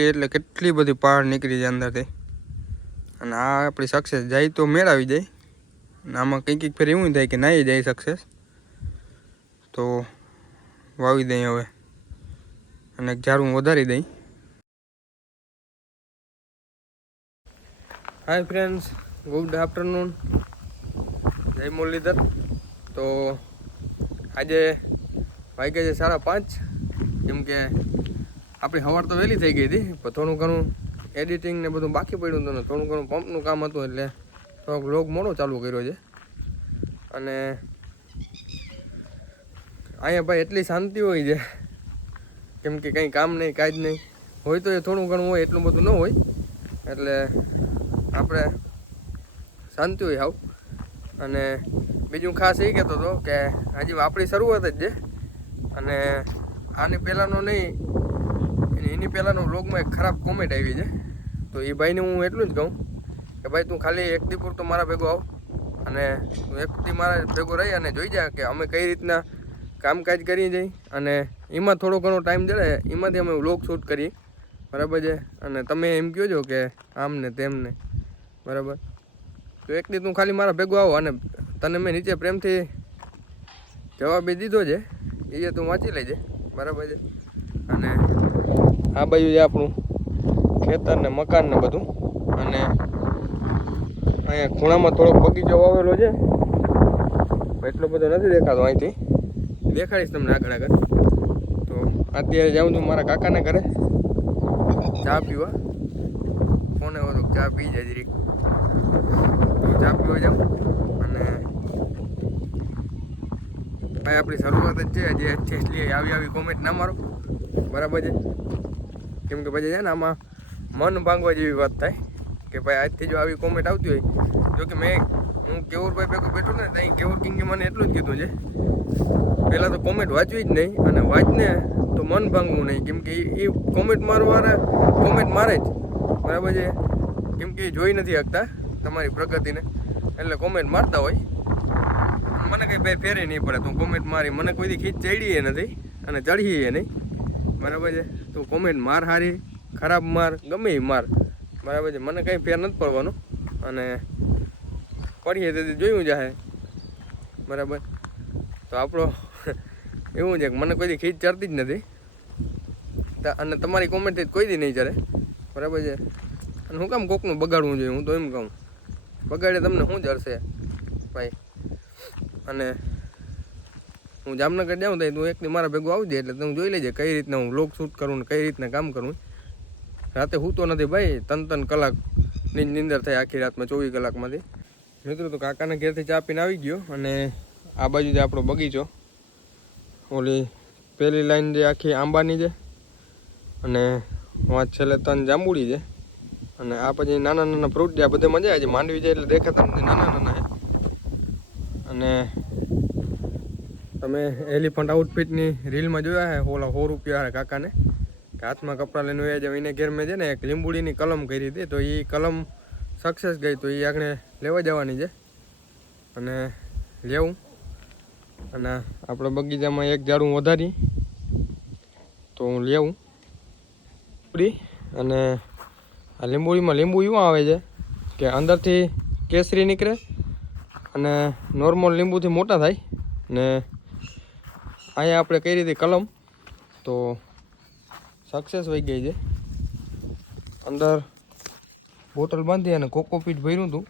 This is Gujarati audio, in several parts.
એટલે કેટલી બધી પહાડ નીકળી જાય અંદરથી. અને આ આપણી સક્સેસ જાય તો મેળાવી જાય અને આમાં કંઈક કંઈક ફેર એવું થાય કે નહીં જાય સક્સેસ તો વાવી દઈ હવે. અને ઝાડું વધારી દઈ. હાય ફ્રેન્ડ્સ ગુડ આફ્ટરનૂન જય મુરલીધર. તો આજે વાગ્યા છે સાડા પાંચ. કેમ કે આપણી સવાર તો વહેલી થઈ ગઈ હતી, પણ થોડું ઘણું એડિટિંગ ને બધું બાકી પડ્યું હતું ને થોડું ઘણું પંપનું કામ હતું એટલે થોડોક લોગ મોડો ચાલુ કર્યો છે. અને અહીંયા ભાઈ એટલી શાંતિ હોય છે, કેમ કે કંઈ કામ નહીં, કાંઈ જ નહીં. હોય તો એ થોડું ઘણું હોય, એટલું બધું ન હોય. એટલે આપણે શાંતિ હોય હાવ. અને બીજું ખાસ એ કહેતો હતો કે હજી આપણી શરૂઆત જ છે. અને આની પહેલાંનો નહીં એની- એની પહેલાંનો વ્લોગમાં એક ખરાબ કોમેન્ટ આવી છે. તો એ ભાઈને હું એટલું જ કહું કે ભાઈ, તું ખાલી એક દી પૂરતો મારા ભેગો આવ અને તું એકથી મારા ભેગો રહી અને જોઈ જા કે અમે કઈ રીતના કામકાજ કરી જઈ અને એમાં થોડો ઘણો ટાઈમ જડે, એમાંથી અમે વ્લોગ શૂટ કરીએ. બરાબર છે? અને તમે એમ કહો છો કે આમ ને તેમ ને બરાબર? તો એક દી તું ખાલી મારા ભેગો આવો અને તને મેં નીચે પ્રેમથી જવાબ દીધો છે. એ તું વાંચી લેજે. બરાબર છે? અને આ બાજુ છે આપણું ખેતર ને મકાન ને બધું, અને અહીંયા ખૂણામાં થોડોક બગીચો વાવેલો છે. એટલો બધો નથી દેખાતો અહીંથી. દેખાડીશ તમને આગળ આગળ. તો અત્યારે જાઉં છું મારા કાકાને ઘરે. ચા પીવા. ફોને હોય ચા પી જાય જરીક. ચા પીવા જાઉં. અને ભાઈ, આપણી શરૂઆત જ છે. જે આવી આવી કોમેન્ટ ના મારો. બરાબર છે? કેમ કે પછી છે ને આમાં મન ભાંગવા જેવી વાત થાય કે ભાઈ આજથી જો આવી કોમેન્ટ આવતી હોય, જો કે મેં હું કેવુરભાઈ ભેગો બેઠો ને ત્યાં કેવુર કિંગે મને એટલું જ કીધું છે. પહેલાં તો કોમેન્ટ વાંચવી જ નહીં અને વાંચને તો મન ભાંગવું નહીં. કેમ કે એ કોમેન્ટ મારવાળા કોમેન્ટ મારે જ. બરાબર છે? કેમ કે એ જોઈ નથી શકતા તમારી પ્રગતિને. એટલે કોમેન્ટ મારતા હોય. મને કંઈ ભાઈ ફેરે નહીં પડે. તું કોમેન્ટ મારી. મને કોઈથી ખીચ ચડીએ નથી અને ચડીએ નહીં. બરાબર છે? તું કોમેન્ટ માર હારી, ખરાબ માર, ગમે એ માર. બરાબર છે મને કંઈ ફેર નથી પડવાનું. અને પડીએ તેથી જોયું જાહે. બરાબર? તો આપણો એવું છે કે મને કોઈથી ખીચ ચડતી જ નથી. અને તમારી કોમેન્ટથી કોઈ દી નહીં ચડે. બરાબર છે? અને હું કામ કોકનું બગાડવું જોઈએ? હું તો એમ કહું. બગાડે તમને શું જડશે ભાઈ. અને હું જામનગર જાઉં તો તું એકની મારા ભેગું આવજે એટલે તું જોઈ લેજે કઈ રીતના હું લોક શૂટ કરું ને કઈ રીતના કામ કરું. રાતે તો નથી ભાઈ ત્રણ ત્રણ કલાકની નિંદર થાય આખી રાતમાં, ચોવીસ કલાકમાંથી. મિત્રો તો કાકાના ઘેરથી ચા પીને આવી ગયો અને આ બાજુ જે આપણો બગીચો, ઓલી પહેલી લાઈન જે આખી આંબાની છે અને વાંચ છેલ્લે ત્રણ જાંબુડી છે. અને આ પછી નાના નાના ફ્રૂટ જે આ બધે મજા આવે છે, માંડવી છે એટલે દેખાતા નથી, નાના નાના અને તમે એલિફન્ટ આઉટફિટની રીલમાં જોયા હે? ઓલા સો રૂપિયા કાકાને. કે હાથમાં કપડાં લઈને વયા જાવ, એને ઘેર છે ને એક લીંબુડીની કલમ કરી હતી. તો એ કલમ સક્સેસ ગઈ, તો એ આગળ લેવા જવાની છે. અને લેવું. અને આપણે બગીચામાં એક ઝાડું વધારી. તો હું લેવું. લીંબુડી અને આ લીંબુડીમાં લીંબુ એવું આવે છે? કે અંદરથી કેસરી નીકળે અને નોર્મલ લીંબુથી મોટા થાય. ને અહીંયા આપણે કઈ રીતે કલમ? તો સક્સેસ વહી ગઈ છે. અંદર બોટલ બાંધી અને કોકોપીટ ભર્યું હતું.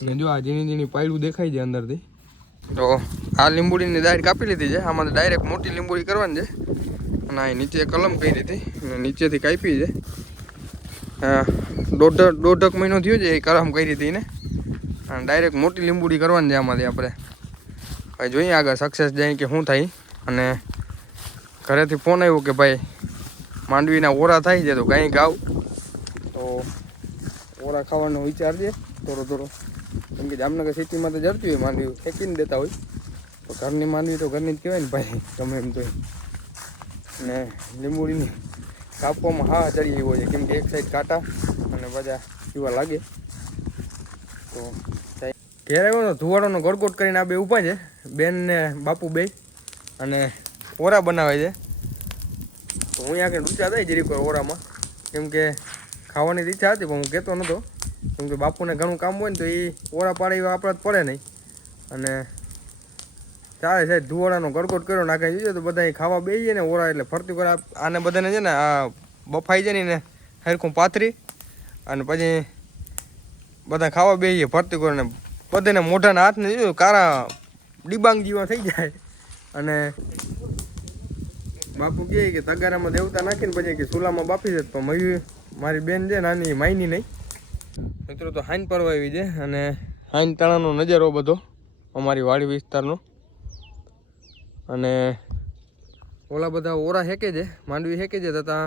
અને જો આ ઝીણી ઝીણી પાયડું દેખાય છે અંદરથી. તો આ લીંબુડીની ડાયરેક્ટ કાપી લીધી છે. આમાં ડાયરેક્ટ મોટી લીંબુડી કરવાની છે. અને અહીં નીચે કલમ કરી હતી. અને નીચેથી કાપી છે. દોઢ દોઢક મહિનો થયો છે એ કલમ કરી હતી એને. અને ડાયરેક્ટ મોટી લીંબુડી કરવાની છે આમાંથી આપણે. હવે જોઈએ આગળ સક્સેસ જાય કે શું થાય. અને ઘરેથી ફોન આવ્યો કે ભાઈ, માંડવીના ઓરા થાય છે તો કાંઈ ગાવ. તો ઓરા ખાવાનો વિચાર છે, થોડો થોડો. કેમ કે જામનગર સિટીમાં તો જડતી હોય, માંડવી ફેંકીને દેતા હોય. તો ઘરની માંડવી તો ઘરની જ કહેવાય ને ભાઈ તમે એમ તો. ને લીંબુડીની કાપવામાં હા ચડી એવો છે, કેમ કે એક સાઈડ કાંટા અને બધા પીવા લાગે. તો ઘેર આવ્યો તો ધુવાડોનો ગળગોટ કરીને આ બે ઊભા છે, બેન ને બાપુ બે. અને ઓરા બનાવે છે. તો હું અહીંયા આગળ ઊંચા થાય જરીક ઓરામાં. કેમ કે ખાવાની ઈચ્છા હતી, પણ હું કહેતો નહોતો કેમ કે બાપુને ઘણું કામ હોય ને તો એ ઓરા પાડે આપણા જ પડે નહીં. અને ચાલે સાહેબ ધુવાડાનો ગડગોટ કર્યો, નાખે જોઈએ તો બધા ખાવા બેસીએ ને ઓરા એટલે ફરતી કરે આને બધાને છે ને આ બફાઈ જાય ને હરખું પાથરી અને પછી બધા ખાવા બેસીએ ફરતી કરે ને બધાને મોઢાના હાથને જોયું, કારા ડિબાંગ જેવા થઈ જાય. અને બાપુ કહે કે તગારામાં દેવતા નાખીને પછી કે ચૂલામાં બાફી દે તો મયુર મારી બેન છે નાની માયની નહીં. મિત્રો, તો હાઈન પરવા આવી છે અને હાઈન તણાનો નજારો બધો, અમારી વાડી વિસ્તારનો. અને ઓલા બધા ઓરા હેકે છે, માંડવી હેકે છે, તથા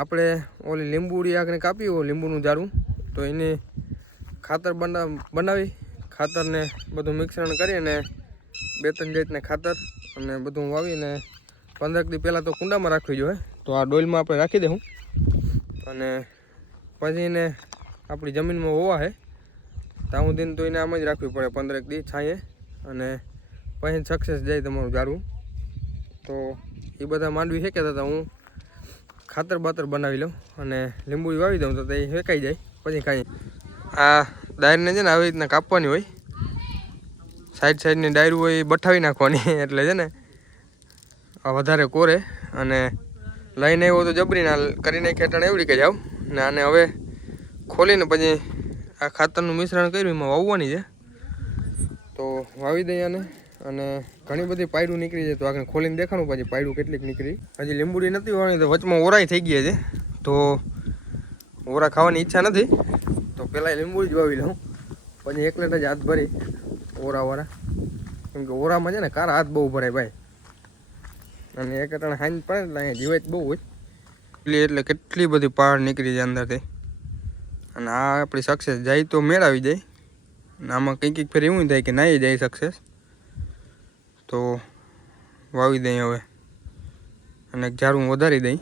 આપણે ઓલી લીંબુડી આગને કાપી હોય લીંબુનું ઝાડું તો એને ખાતર બના, બનાવી, ખાતરને બધું મિશ્રણ કરી અને બે ત્રણ જાતના ખાતર અને બધું વાવીને પંદરક દી પહેલાં તો કુંડામાં રાખવી જોઈએ. તો આ ડોલમાં આપણે રાખી દઉં અને પછી એને આપણી જમીનમાં હોવા હે. ત્યાં દિન તો એને આમ જ રાખવી પડે પંદરક દી છાંયે. અને પછી સક્સેસ જાય તમારું ઝાડવું. તો એ બધા માંડવી શેકે હતા હું ખાતર બાતર બનાવી લઉં અને લીંબુ વાવી દઉં તો તે શેકાઈ જાય. પછી ખાઈ આ દાયરને છે ને આવી રીતના કાપવાની હોય. સાઈડ સાઈડની ડાયરું હોય એ બઠાવી નાખવાની, એટલે છે ને આ વધારે કોરે. અને લઈને આવ્યો તો જબરીને આ કરીને ખેટાણ એવડી કે જાવ ને આને હવે ખોલીને પછી આ ખાતરનું મિશ્રણ કર્યું, એમાં વાવવાની છે. તો વાવી દઈએ આને. અને ઘણી બધી પાયડું નીકળી જાય તો આગળ ખોલીને દેખાડું પછી પાયડું કેટલીક નીકળી. હજી લીંબુડી નથી વાવવાની, તો વચમાં ઓરાય થઈ ગયા છે. તો ઓરા ખાવાની ઈચ્છા નથી. તો પહેલાં લીંબુડી જ વાવી લઉં. પછી એકલેટ જ હાથ ભરી. ઓરાવાળા. કેમ ઓરામાં છે ને કારા હાથ બહુ ભરાય ભાઈ. અને એક અટાણે હાઈન પડે એટલે અહીંયા જીવાત બહુ હોય. એટલી એટલે કેટલી બધી પહાડ નીકળી જાય અંદરથી. અને આ આપણી સક્સેસ જાય તો મેળાવી જાય. અને આમાં કંઈક કંઈક ફેર એવું થાય કે નાઈ જાય સક્સેસ તો વાવી દઈ હવે. અને ઝાડું વધારી દઈ.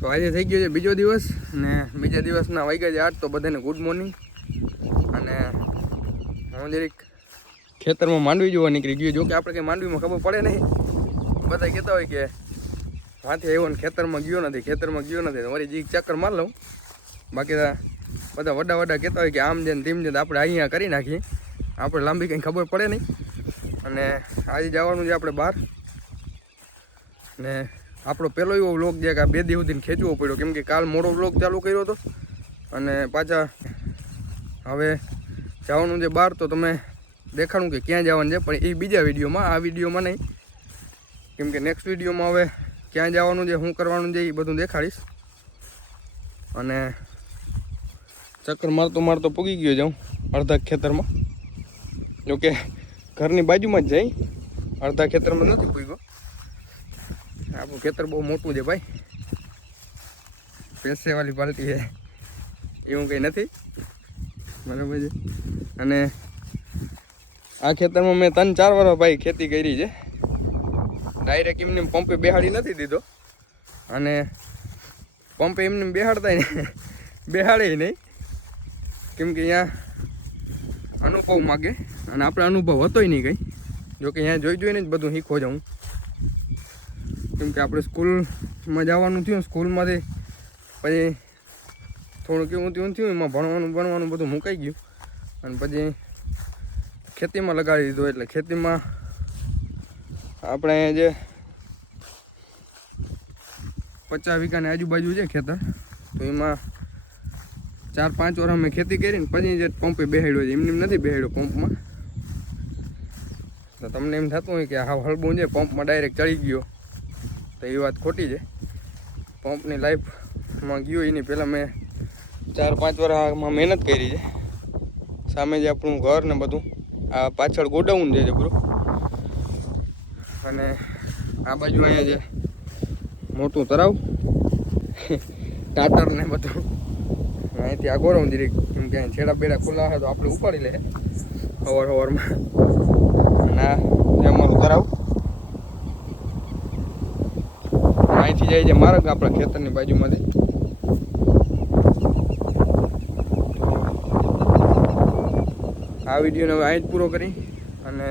તો આજે થઈ ગયો છે બીજો દિવસ. ને બીજા દિવસના વાગ્યા છે આઠ, તો બધાને ગુડ મોર્નિંગ અને હું જરીક ખેતરમાં માંડવી જોવા નીકળી ગયું. જોકે આપણે કંઈ માંડવીમાં ખબર પડે નહીં. બધા કહેતા હોય કે હાથે આવ્યો ને ખેતરમાં ગયો નથી, ખેતરમાં ગયો નથી. મારી જીક ચક્કર માર લઉં. બાકી બધા વડા વડા કહેતા હોય કે આમ છે ધીમ છે આપણે અહીંયા કરી નાખીએ. આપણે લાંબી કંઈ ખબર પડે નહીં. અને આજે જવાનું છે આપણે બહાર. ને આપણો પહેલો એવો વ્લોગ છે કે બે દિવસ સુધી ખેંચવો પડ્યો. કેમ કે કાલ મોડો વ્લોગ ચાલુ કર્યો હતો. અને પાછા હવે જવાનું છે બહાર. તો તમે દેખાડું કે ક્યાં જવાનું છે, પણ એ બીજા વિડીયોમાં, આ વિડીયોમાં નહીં. કેમ કે નેક્સ્ટ વિડીયોમાં હવે ક્યાં જવાનું છે, શું કરવાનું છે, એ બધું દેખાડીશ. અને ચક્કર મારતો મારતો પૂગી ગયો જાઉં, અડધા ખેતરમાં. જોકે ઘરની બાજુમાં જ જાય, અડધા ખેતરમાં નથી પૂગ્યો. આપણું ખેતર બહુ મોટું છે ભાઈ. પેસેવાળી પાલટી છે, એવું કંઈ નથી. બરાબર છે. અને આ ખેતરમાં મેં ત્રણ ચાર વર્ષ ભાઈ ખેતી કરી છે. ડાયરેક્ટ એમને પંપે બેહાડી નથી દીધો. અને પંપે એમને બેહાડતા ને બેહાડે નહીં. કેમ કે અહીંયા અનુભવ માગે. અને આપણે અનુભવ હતોય નહીં કંઈ. જોકે અહીંયા જોઈ જોઈને જ બધું શીખો જાઉં. કેમ કે આપણે સ્કૂલમાં જવાનું થયું, સ્કૂલમાંથી પછી થોડુંક એવું થયું થયું, એમાં ભણવાનું ભણવાનું બધું મુકાઈ ગયું. અને પછી ખેતીમાં લગાડી દીધો એટલે ખેતીમાં આપણે જે પચાસ વીઘાની આજુબાજુ છે ખેતર, તો એમાં ચાર પાંચ વાર અમે ખેતી કરીને પછી જે પંપે બેહાડ્યો છે એમને નથી બેહાડ્યો પંપમાં. તો તમને એમ થતું હોય કે હા હળબું છે, પંપમાં ડાયરેક્ટ ચડી ગયો. તો એ વાત ખોટી છે. પંપની લાઈફમાં ગયો એની પહેલાં મેં ચાર પાંચ વાર મહેનત કરી છે. સામે જે આપણું ઘર ને બધું આ પાછળ ગોડાઉન છે પૂરું અને આ બાજુ અહીંયા છે મોટું તળાવ, ટાટર ને બધું. અહીંથી આ ગોરાઉન જરીક કેમ કે છેડા બેડા ખુલ્લા હોય તો આપણે ઉપાડી લે. સવાર સવારમાં અને આ અમારું તળાવ. અહીંથી જાય છે માર્ગ આપણા ખેતરની બાજુમાંથી આ વિડીયોને હવે અહીં જ પૂરો કરી અને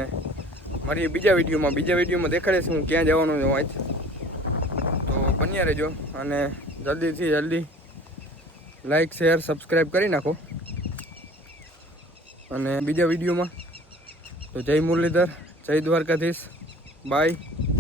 મારી બીજા વિડીયોમાં બીજા વિડીયોમાં દેખાડીશ હું ક્યાં જવાનું છું અહીં તો બન્યા રહેજો અને જલ્દીથી જલ્દી લાઈક શેર સબસ્ક્રાઈબ કરી નાખો. અને બીજા વિડીયોમાં, તો જય મુરલીધર, જય દ્વારકાધીશ બાય